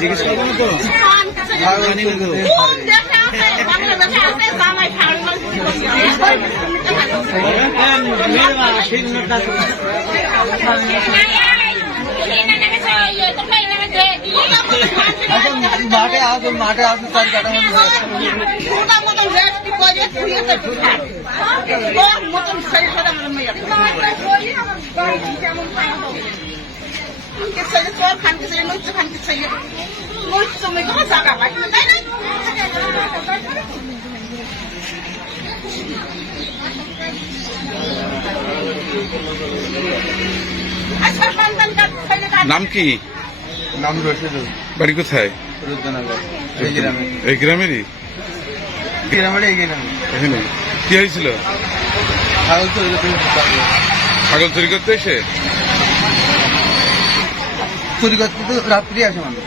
জিজ্ঞেস করবো না তো মাঠে আসো তার কাটা নাম কি? নাম রশিদুল, বাড়ি কোথায়? রুদ্রনগর। এই গ্রামে, এই গ্রামেরই? এই গ্রামে এখানে কি হয়েছিল? ছাগল চুরি করতে ছাগল চুরি করতে এসে তো রাত্রি আসে মানুষ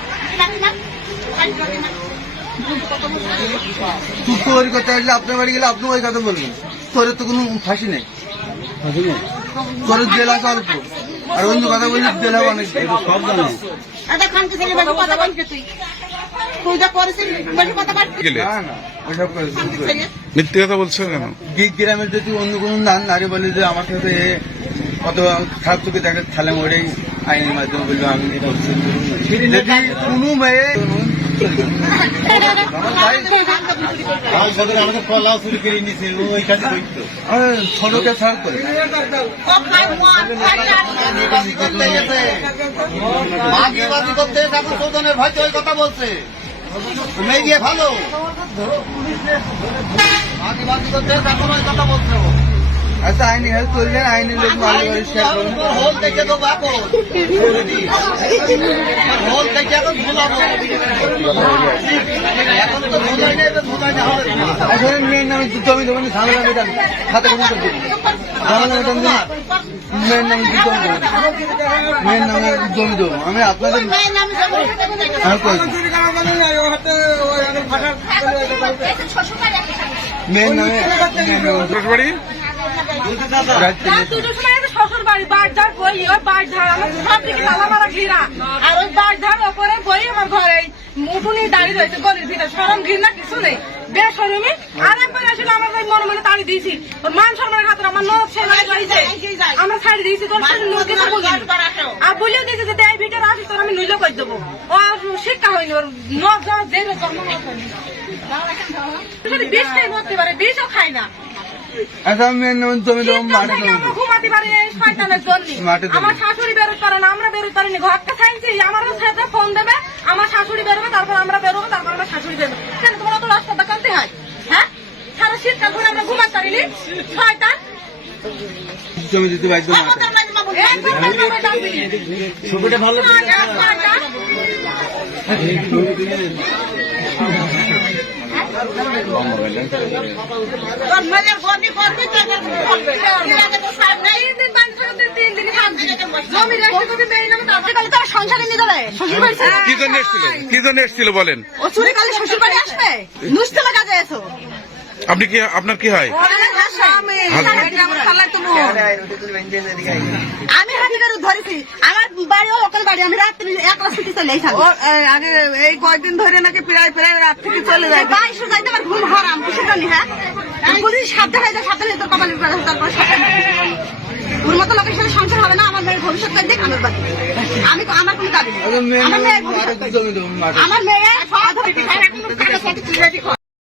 চুরি করতে আসলে আপনার বাড়ি গেলে আপনি ওই কথা বলবেন। তোর তো কোনো ফাঁসি নেই, তোর জেল আছে অল্প, আর অন্য কথা বললে জেল হবে অনেক। সব জানে গেলে না না ওইসব মিথ্যে কথা বলছো কেন? গ্রামের যদি অন্য কোনো নারী বলে যে আমার সাথে কত খারাপ চোখে দেখা তাহলে ওটাই আইনের মাধ্যমে বলবো আমি যদি কোনো মেয়ে ছোটকে ছাড় করে কথা বলছে মেয়ে গিয়ে ভালো কথা বলছে। আচ্ছা আইনি হেল্প করলেন, আইনি লোক হোল দেখে তো বাপো হোল দেখে এখন ভুলাবো এখন তো ভুলাই নেই ভুলাই হবে। আসলে মেয়ের নামে জমি দেবেন, ঝামেলা মেটান, খাতা কখন করতে ঝামেলা মেটান দিন। মেয়ের নামে জমি দেবেন, মেয়ের নামে জমি দেবো আমি আপনাদের মেয়ের নামে বাড়ি শ্বশুর বাড়ি বাড় ধার বই ওই বাড় ধার আমার সব দিকে তালা মারা ঘিরা আর ওই বাড় ধার ওপরে বই আমার ঘরে মুটুনি দাঁড়িয়ে রয়েছে গলির ভিতরে সরম ঘির কিছু নেই বেসরমি। আর একবার আসলে আমার ভাই মনে মনে তাড়ি দিয়েছি ওর মান সম্মানের খাতে আমার নখ ছেলে আমরা ছাড়ি দিয়েছি তোর কিছু বলি আর বলেও দিয়েছি যে এই ভিতরে আসি তোর আমি নইলে করে দেবো। ওর শিক্ষা হয়নি ওর নখ যে বিষ খাই মরতে পারে বিষও খাই না। আচ্ছা মেয়ের নামে জমি দেবো মাঠে ঘুমাতে পারি শয়তানের জন্য আমার শাশুড়ি বেরোতে পারে না, আমরা বেরোতে পারিনি। ঘরটা খাইছি আমারও সাথে ফোন দেবে, আমার শাশুড়ি বেরোবে, তারপর আমরা বেরোবো, তারপর আমার শাশুড়ি বেরোবে। কেন তোমরা তো রাস্তাটা কানতে হয়? হ্যাঁ সারা শীতকাল ধরে আমরা ঘুমাতে পারিনি শয়তান জমি দিতে বাধ্য ভালো কি জন্য এসেছিল বলেন? ও চুরি করলে শ্বশুর বাড়ি আসবে নুসতলা কাজে এসো। আপনি কি, আপনার কি হয়? আমি হাতি করে ধরেছি আমার বাড়ি লোকাল বাড়ি, আমি রাত্রি একলা ছুটি চলে আগে এই কয়েকদিন ধরে নাকি প্রায় রাত থেকে চলে যায় বাইশ যাইতে আমার ঘুম হারাম কিছু জানি। হ্যাঁ বলি সাবধানে যায়, সাবধানে তো কপালের তারপর ওর মতো লোকের সাথে সংসার হবে না। আমার মেয়ের ভবিষ্যৎ দেখ আমার বাড়ি আমি আমার কোনো দাবি নেই। আমার মেয়ের